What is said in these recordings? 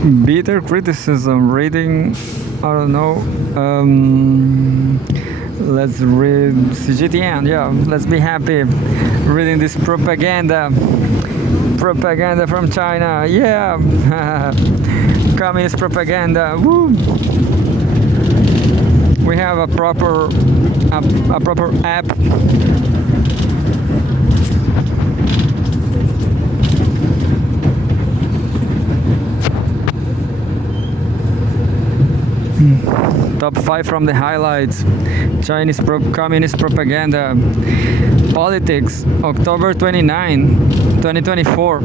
Bitter criticism, reading, I don't know. Let's read Cgtn. Yeah, let's be happy reading this propaganda. Propaganda from China. Yeah, communist propaganda. Woo. We have a proper app. Top 5 from the highlights. Chinese communist propaganda. Politics, October 29, 2024.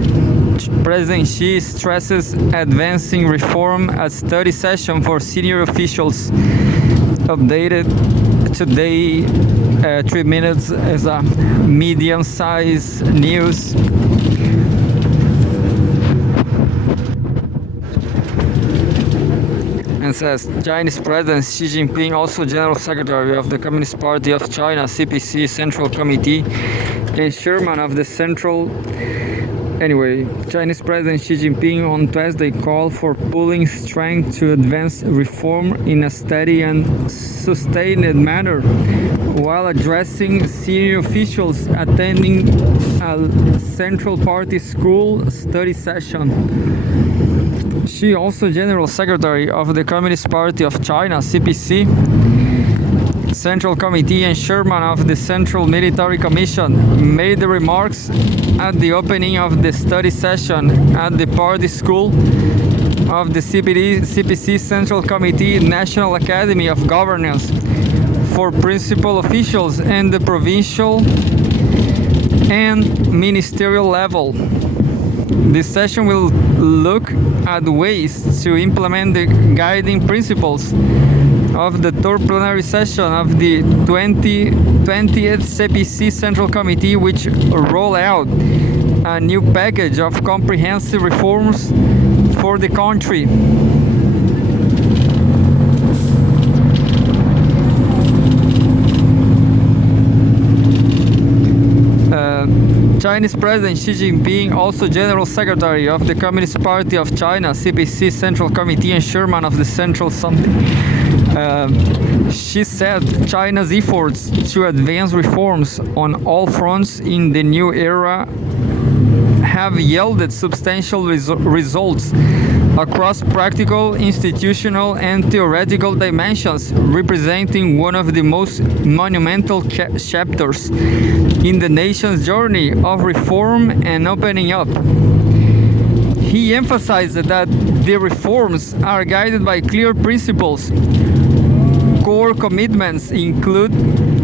President Xi stresses advancing reform at study session for senior officials. Updated today, 3 minutes is a medium-sized news. And says Chinese President Xi Jinping, also General Secretary of the Communist Party of China (CPC) Central Committee and Chairman of the Central. Anyway, Chinese President Xi Jinping on Thursday called for pooling strength to advance reform in a steady and sustained manner, while addressing senior officials attending a Central Party school study session. She also General Secretary of the Communist Party of China (CPC) Central Committee and Chairman of the Central Military Commission made the remarks at the opening of the study session at the party school of the CPC Central Committee National Academy of Governance for principal officials and the provincial and ministerial level. This session will look at ways to implement the guiding principles of the third plenary session of the 20th CPC Central Committee, which roll out a new package of comprehensive reforms for the country. Chinese President Xi Jinping, also General Secretary of the Communist Party of China (CPC) Central Committee and Chairman of the Central something. She said China's efforts to advance reforms on all fronts in the new era have yielded substantial results across practical, institutional, and theoretical dimensions, representing one of the most monumental chapters in the nation's journey of reform and opening up. He emphasized that the reforms are guided by clear principles. Core commitments include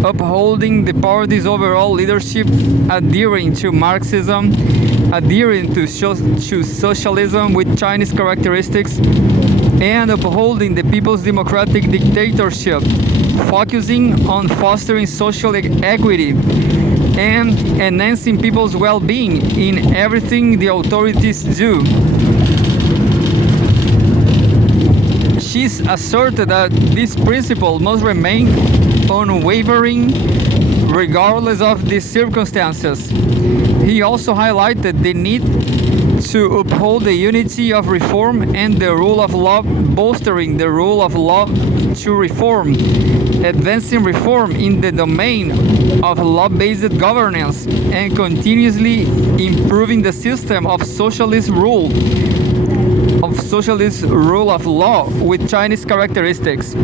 upholding the party's overall leadership, adhering to Marxism, adhering to socialism with Chinese characteristics, and upholding the people's democratic dictatorship, focusing on fostering social equity and enhancing people's well-being in everything the authorities do. She's asserted that this principle must remain unwavering regardless of the circumstances. He also highlighted the need to uphold the unity of reform and the rule of law, bolstering the rule of law to reform, advancing reform in the domain of law-based governance, and continuously improving the system of socialist rule of law with Chinese characteristics.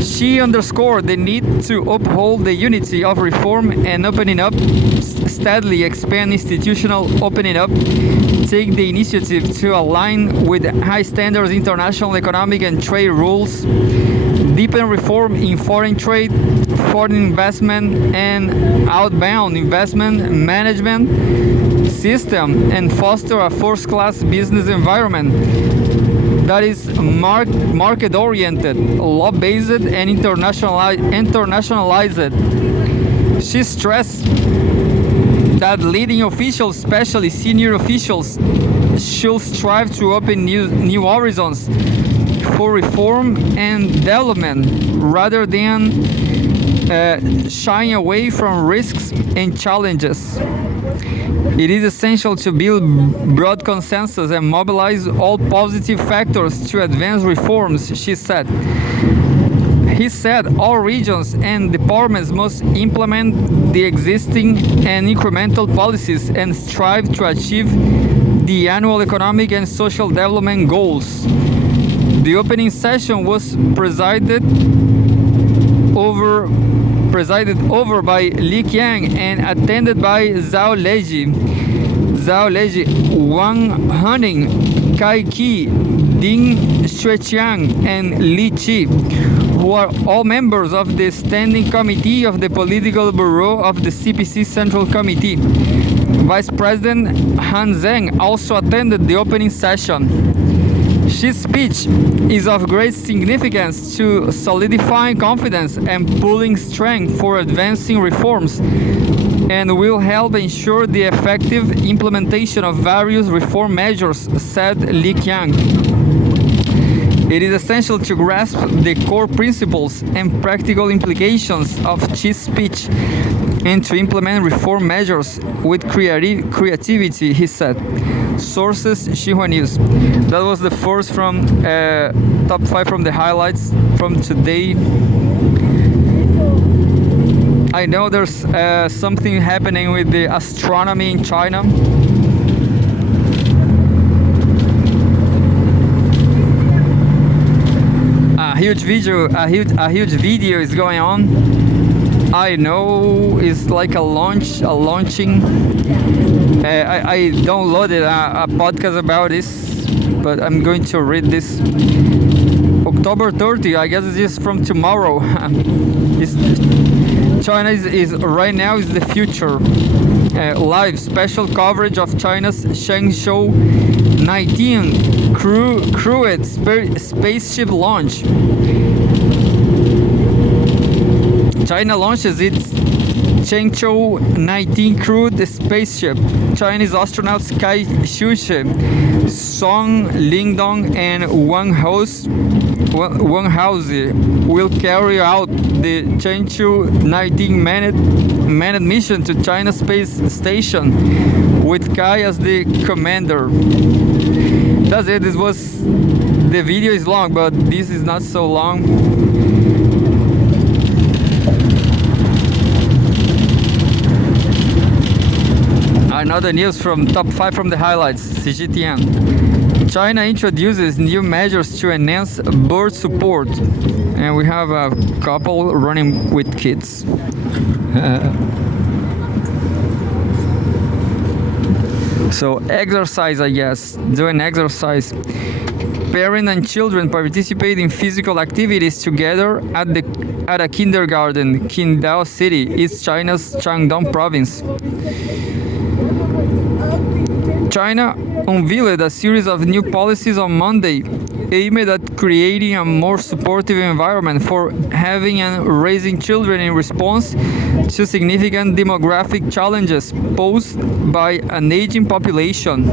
She underscored the need to uphold the unity of reform and opening up, steadily expand institutional opening up, take the initiative to align with high standards international economic and trade rules, deepen reform in foreign trade, foreign investment, and outbound investment management system, and foster a first-class business environment that is market-oriented, law-based, and internationalized. She stressed that leading officials, especially senior officials, should strive to open new horizons for reform and development rather than shying away from risks and challenges. It is essential to build broad consensus and mobilize all positive factors to advance reforms, she said. He said all regions and departments must implement the existing and incremental policies and strive to achieve the annual economic and social development goals. The opening session was presided over by Li Qiang and attended by Zhao Leji, Wang Huning, Kai Qi, Ding Xueqiang, and Li Qi, who are all members of the Standing Committee of the Political Bureau of the CPC Central Committee. Vice President Han Zheng also attended the opening session. His speech is of great significance to solidifying confidence and pulling strength for advancing reforms, and will help ensure the effective implementation of various reform measures, said Li Qiang. It is essential to grasp the core principles and practical implications of Xi's speech and to implement reform measures with creativity, he said. Sources: Xinhua News. That was the first from top 5 from the highlights from today. I know there's something happening with the astronomy in China. A huge video is going on. I know it's like a launching. I downloaded a podcast about this, but I'm going to read this. October 30, I guess it is from tomorrow. China is right now is the future. Live special coverage of China's Shenzhou 19 crewed spaceship launch. China launches its Shenzhou 19 crewed spaceship. Chinese astronauts Kai Shushe, Song Lingdong, and Wang Haozi will carry out the Shenzhou 19 manned mission to China's space station, with Kai as the commander. That's it. The video is long, but this is not so long. Another news from top 5 from the highlights. Cgtn. China introduces new measures to enhance birth support, and we have a couple running with kids. So exercise, I guess, doing exercise. Parents and children participate in physical activities together at a kindergarten. Qingdao City is China's Shandong province. China unveiled a series of new policies on Monday aimed at creating a more supportive environment for having and raising children in response to significant demographic challenges posed by an aging population.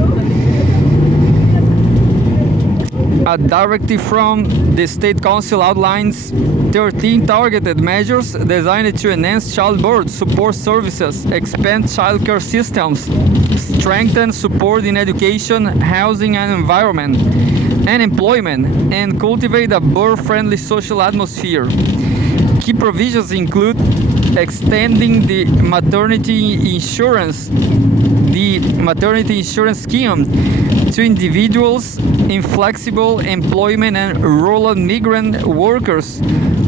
A directive from the State Council outlines 13 targeted measures designed to enhance childbirth support services, expand childcare systems, strengthen support in education, housing and environment, and employment, and cultivate a birth-friendly social atmosphere. Key provisions include extending the maternity insurance scheme to individuals in flexible employment and rural migrant workers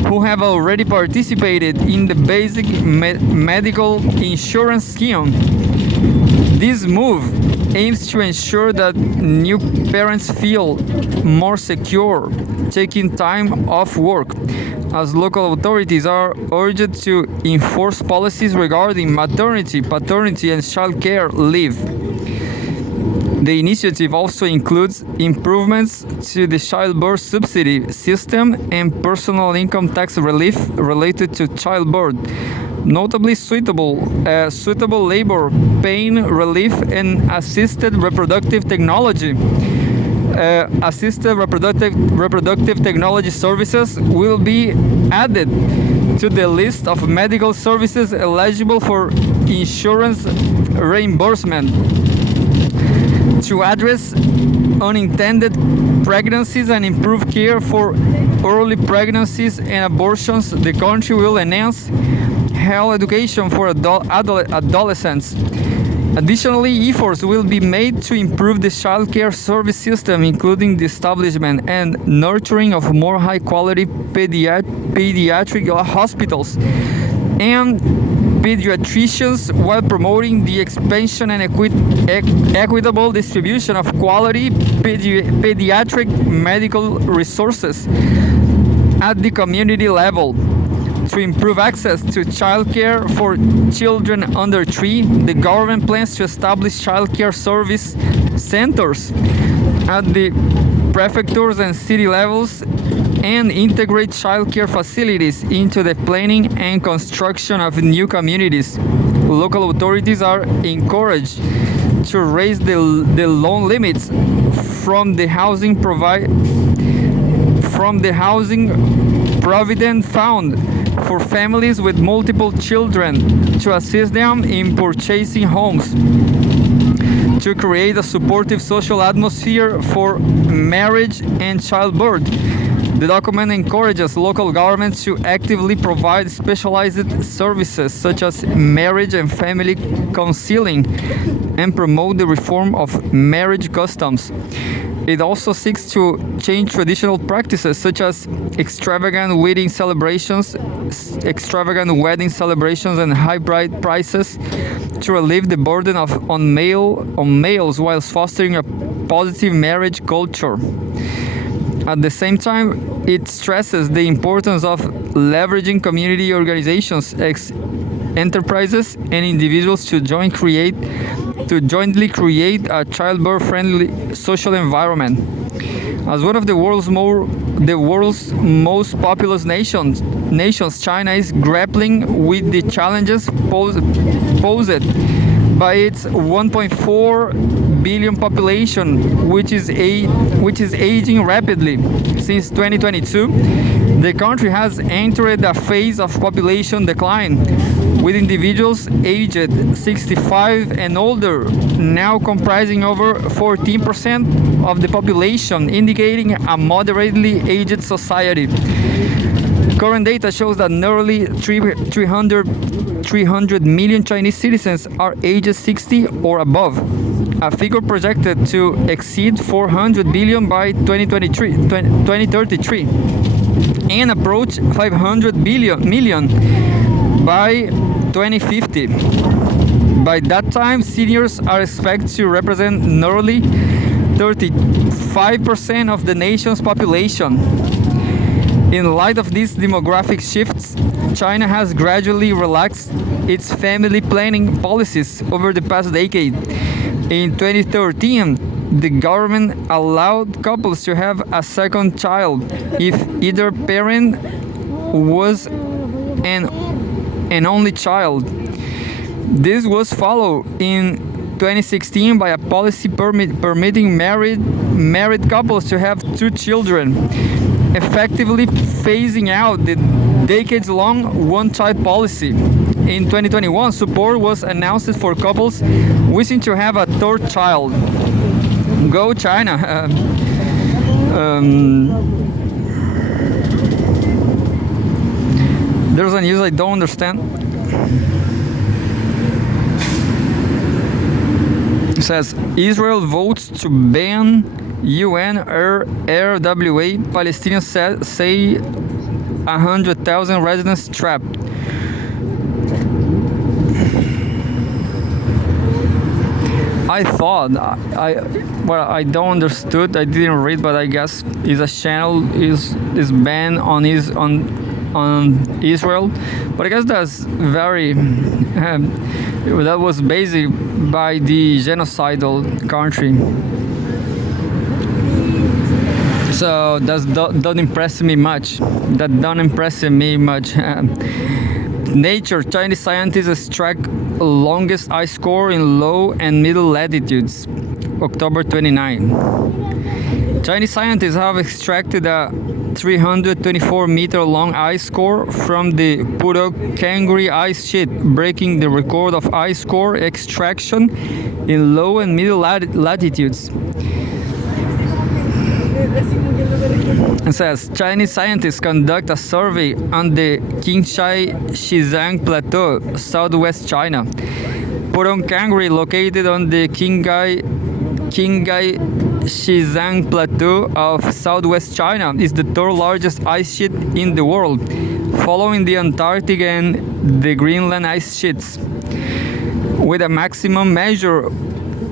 who have already participated in the basic medical insurance scheme. This move aims to ensure that new parents feel more secure taking time off work, as local authorities are urged to enforce policies regarding maternity, paternity, and child care leave. The initiative also includes improvements to the childbirth subsidy system and personal income tax relief related to childbirth, notably suitable labor pain relief and assisted reproductive technology. Assisted reproductive technology services will be added to the list of medical services eligible for insurance reimbursement. To address unintended pregnancies and improve care for early pregnancies and abortions, the country will enhance health education for adolescents. Additionally, efforts will be made to improve the child care service system, including the establishment and nurturing of more high-quality pediatric hospitals and pediatricians, while promoting the expansion and equitable distribution of quality pediatric medical resources at the community level. To improve access to childcare for children under 3, the government plans to establish childcare service centers at the prefectures and city levels and integrate childcare facilities into the planning and construction of new communities. Local authorities are encouraged to raise the loan limits from the Housing Provident Fund for families with multiple children to assist them in purchasing homes. To create a supportive social atmosphere for marriage and childbirth, the document encourages local governments to actively provide specialized services such as marriage and family counseling and promote the reform of marriage customs. It also seeks to change traditional practices such as extravagant wedding celebrations and high bride prices to relieve the burden on males whilst fostering a positive marriage culture. At the same time, it stresses the importance of leveraging community organizations, enterprises, and individuals to jointly create a childbirth-friendly social environment. As one of the world's most populous nations, China is grappling with the challenges posed by its 1.4 billion population, which is aging rapidly. Since 2022, the country has entered a phase of population decline, with individuals aged 65 and older now comprising over 14% of the population, indicating a moderately aged society. Current data shows that nearly 300 million Chinese citizens are ages 60 or above, a figure projected to exceed 400 billion by 2033 and approach 500 million by 2050. By that time, seniors are expected to represent nearly 35% of the nation's population. In light of these demographic shifts, China has gradually relaxed its family planning policies over the past decade. In 2013, the government allowed couples to have a second child if either parent was an only child. This was followed in 2016 by a policy permitting married couples to have 2 children, effectively phasing out the decades-long one-child policy. In 2021, support was announced for couples wishing to have a 3rd child. Go China! There's a news I don't understand. It says Israel votes to ban UN RWA. Palestinians say 100,000 residents trapped. I thought I don't understood. I didn't read, but I guess is a channel is banned on Israel. But I guess that's very that was based by the genocidal country. So that don't impress me much. Nature, Chinese scientists track longest ice core in low and middle latitudes, October 29. Chinese scientists have extracted a 324-meter-long ice core from the Purokangri ice sheet, breaking the record of ice core extraction in low and middle latitudes. It says Chinese scientists conduct a survey on the Qinghai Xizang Plateau, southwest China. Purokangri, located on the Qinghai Xizang Plateau of southwest China, is the third largest ice sheet in the world, following the Antarctic and the Greenland ice sheets. With a maximum measure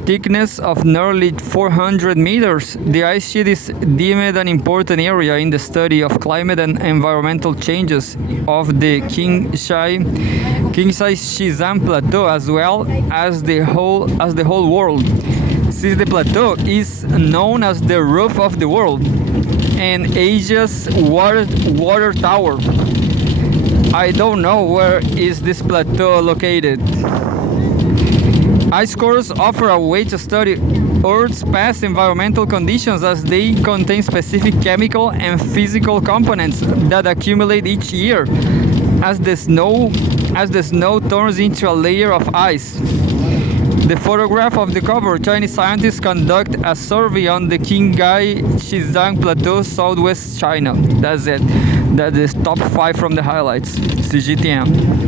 thickness of nearly 400 meters, the ice sheet is deemed an important area in the study of climate and environmental changes of the Qinghai Xizang Plateau, as well as the whole world. Since the plateau is known as the roof of the world and Asia's water tower. I don't know where is this plateau located. Ice cores offer a way to study Earth's past environmental conditions, as they contain specific chemical and physical components that accumulate each year as the snow turns into a layer of ice. The photograph of the cover: Chinese scientists conduct a survey on the Qinghai Xizang Plateau, southwest China. That's it. That is top 5 from the highlights. Cgtn.